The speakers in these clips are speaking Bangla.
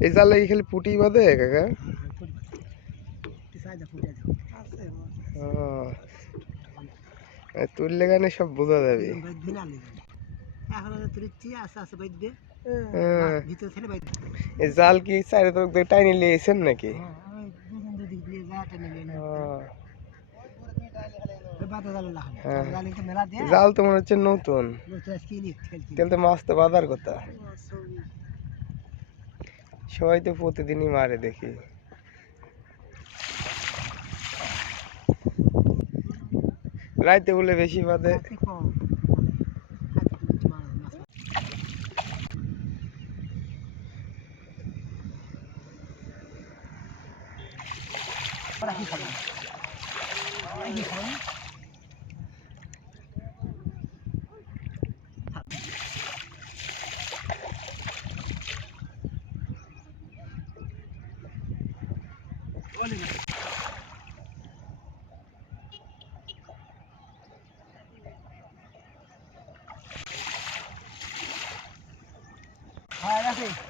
এই জালে কি খালি পুটি বাঁধে, কাকা? তুললে গানে সব বোঝা যাবে। জাল কি চারি তো টাইনি লিয়েছেন নাকি? হ্যাঁ। জালে তো মনে হচ্ছে নতুন। তো মাছ তো বাঁধার কথা। সবাই তো প্রতিদিনই মারে দেখি। রাইতে বলে বেশি বাঁধে রাতে কম Ahora sí.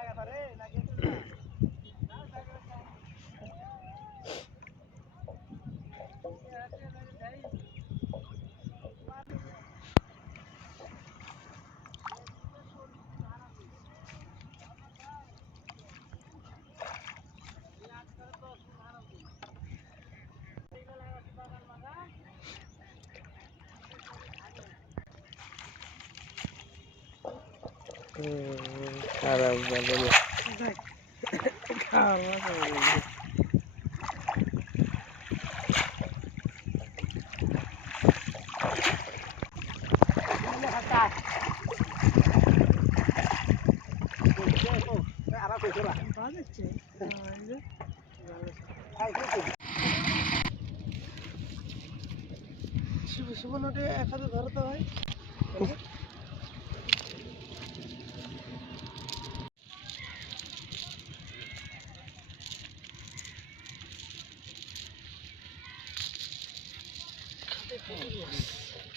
খারাপ ভালো না খাওয়ার মতো ভালো না। সুবর্ণটে একসাথে ধরতে হয় よし。